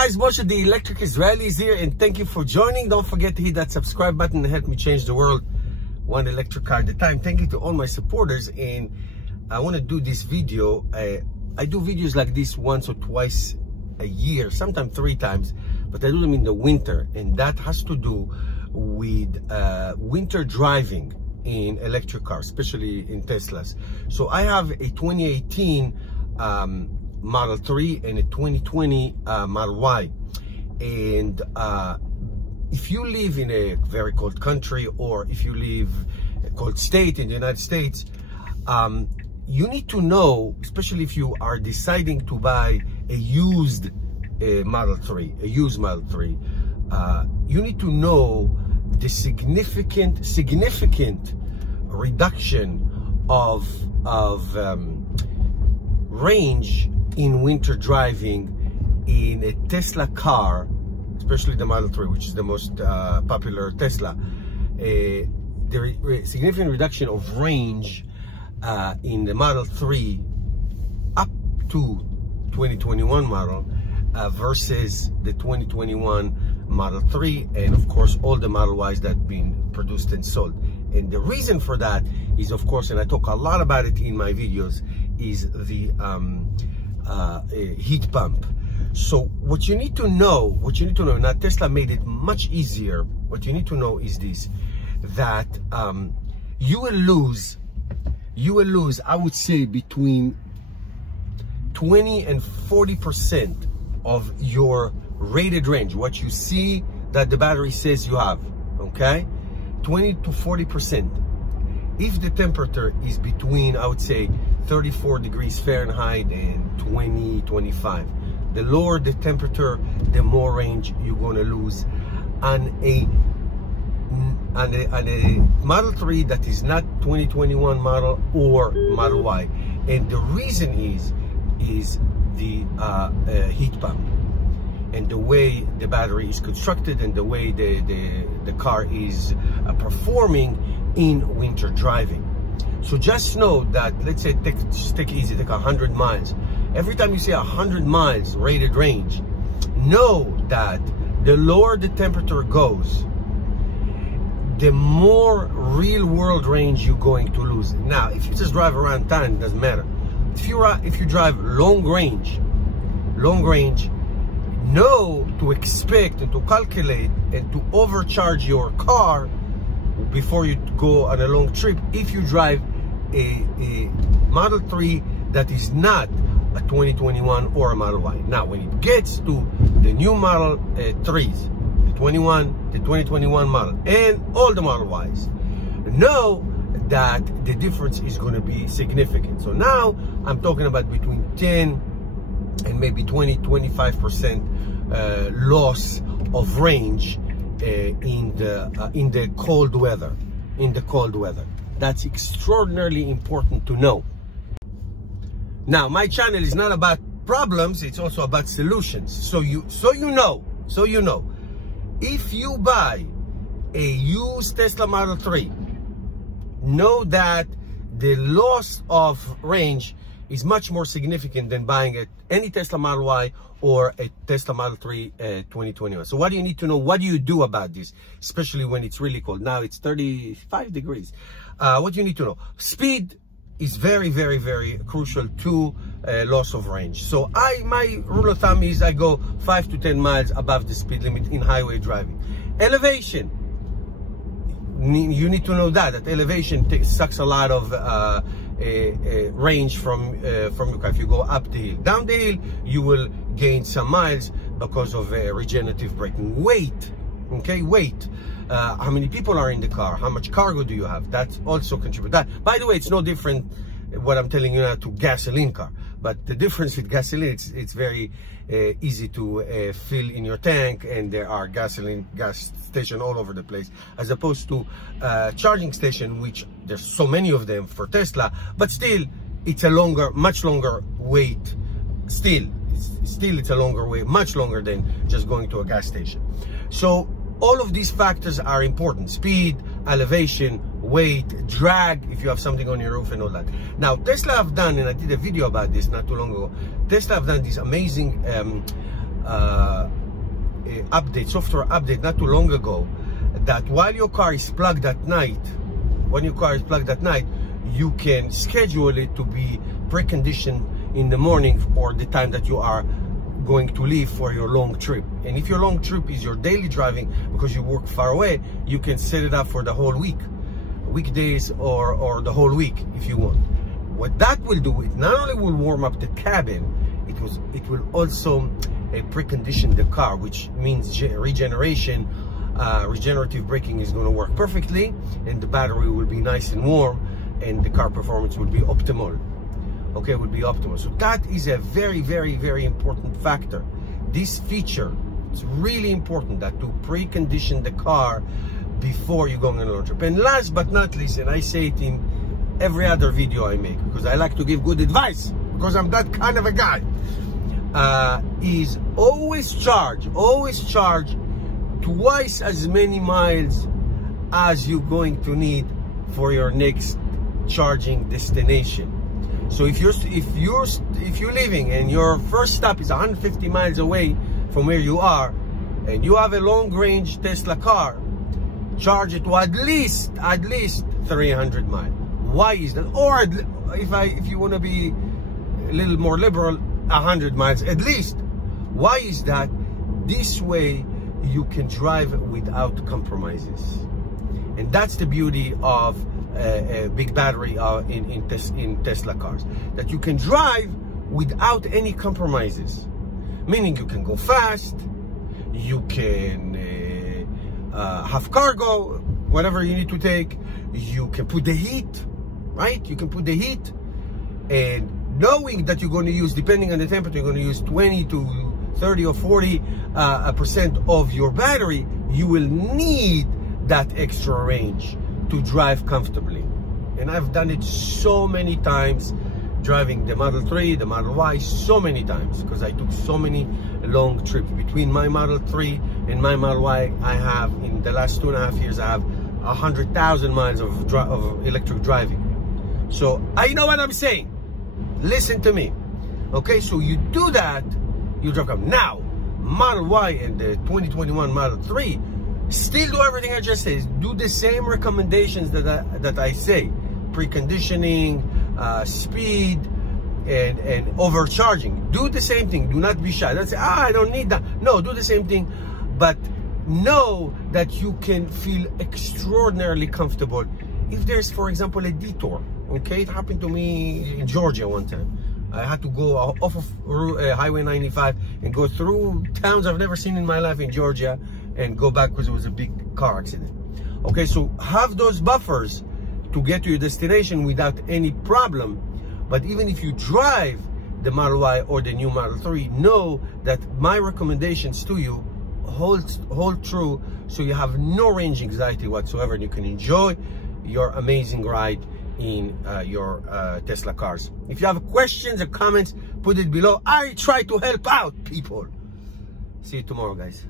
guys, Moshe the Electric Israeli is here, and thank you for joining. Don't forget to hit that subscribe button and help me change the world one electric car at a time. Thank you to all my supporters, and I want to do this video. I do videos like this once or twice a year, sometimes 3 times, but I do them in the winter, and that has to do with winter driving in electric cars, especially in Teslas. So I have a 2018 Model 3 and a 2020 Model Y, and if you live in a very cold country, or if you live in a cold state in the United States, you need to know, especially if you are deciding to buy a used Model 3, you need to know the significant reduction of range in winter driving in a Tesla car, especially the Model 3, which is the most popular Tesla. The significant reduction of range in the Model 3 up to 2021 model versus the 2021 Model 3, and of course all the Model Ys that have been produced and sold. And the reason for that is, of course, and I talk a lot about it in my videos, is the heat pump. So what you need to know, now Tesla made it much easier. What you need to know is this, that you will lose, I would say, between 20 and 40% of your rated range, what you see that the battery says you have, okay? 20 to 40%. If the temperature is between, I would say, 34 degrees Fahrenheit and 25. The lower the temperature, the more range you're gonna lose. On a Model 3 that is not 2021 model or Model Y. And the reason is the heat pump, and the way the battery is constructed, and the way the car is performing in winter driving. So just know that, let's say, just take it easy, take 100 miles. Every time you say 100 miles rated range, know that the lower the temperature goes, the more real world range you're going to lose. Now, if you just drive around town, it doesn't matter. If you drive long range, know to expect and to calculate and to overcharge your car before you go on a long trip if you drive a Model 3 that is not a 2021 or a Model Y. Now, when it gets to the new Model 3s, the 2021 model, and all the Model Ys, know that the difference is going to be significant. So now I'm talking about between 10 and maybe 20-25% loss of range in the cold weather. That's extraordinarily important to know. Now, my channel is not about problems, it's also about solutions. So you know, if you buy a used Tesla Model 3, know that the loss of range is much more significant than buying any Tesla Model Y or a Tesla Model 3 2021. So what do you need to know? What do you do about this, especially when it's really cold? Now it's 35 degrees. What do you need to know? Speed is very, very, very crucial to loss of range. So my rule of thumb is I go 5 to 10 miles above the speed limit in highway driving. Elevation, you need to know that elevation sucks a lot of range from your car. If you go up the hill, down the hill, you will gain some miles because of regenerative braking. Weight, okay, weight. How many people are in the car? How much cargo do you have? That also contributes. That, by the way, it's no different what I'm telling you now to gasoline car. But the difference with gasoline, it's very easy to fill in your tank, and there are gas station all over the place, as opposed to charging station, which there's so many of them for Tesla, but still it's a much longer wait. Still it's a longer wait, much longer than just going to a gas station. So all of these factors are important: speed, elevation, weight, drag, if you have something on your roof, and all that. Now, Tesla have done, and I did a video about this not too long ago, Tesla have done this amazing software update not too long ago, that while your car is plugged at night, you can schedule it to be preconditioned in the morning or the time that you are going to leave for your long trip. And if your long trip is your daily driving because you work far away, you can set it up for the whole week, weekdays or the whole week if you want. What that will do, it not only will warm up the cabin, it will also precondition the car, which means regenerative braking is going to work perfectly, and the battery will be nice and warm, and the car performance will be optimal. Okay, will be optimal. So that is a very, very, very important factor. This feature, it's really important that to precondition the car before you go on a long trip. And last but not least, and I say it in every other video I make, because I like to give good advice, because I'm that kind of a guy, is always charge twice as many miles as you're going to need for your next charging destination. So if you're leaving and your first stop is 150 miles away from where you are, and you have a long range Tesla car, charge it to at least 300 miles. Why is that? Or if you want to be a little more liberal, 100 miles at least. Why is that? This way you can drive without compromises, and that's the beauty of a big battery in Tesla cars, that you can drive without any compromises, meaning you can go fast, you can have cargo, whatever you need to take, you can put the heat, right? You can put the heat, and knowing that you're going to use, depending on the temperature, you're going to use 20 to 30 or 40% of your battery, you will need that extra range to drive comfortably. And I've done it so many times, driving the Model 3, the Model Y, so many times, because I took so many long trips. Between my Model 3 and my Model Y, I have, in the last 2.5 years, I have 100,000 miles of electric driving. So I know what I'm saying. Listen to me. Okay, so you do that, you drive up. Now, Model Y and the 2021 Model 3, still do everything I just said. Do the same recommendations that I say. Preconditioning, speed, and overcharging. Do the same thing. Do not be shy. Don't say, I don't need that. No, do the same thing. But know that you can feel extraordinarily comfortable if there's, for example, a detour. Okay, it happened to me in Georgia one time. I had to go off of Highway 95 and go through towns I've never seen in my life in Georgia, and go back because it was a big car accident. Okay, so have those buffers to get to your destination without any problem. But even if you drive the Model Y or the new Model 3, know that my recommendations to you hold true, so you have no range anxiety whatsoever, and you can enjoy your amazing ride in your Tesla cars. If you have questions or comments, put it below. I try to help out people. See you tomorrow, guys.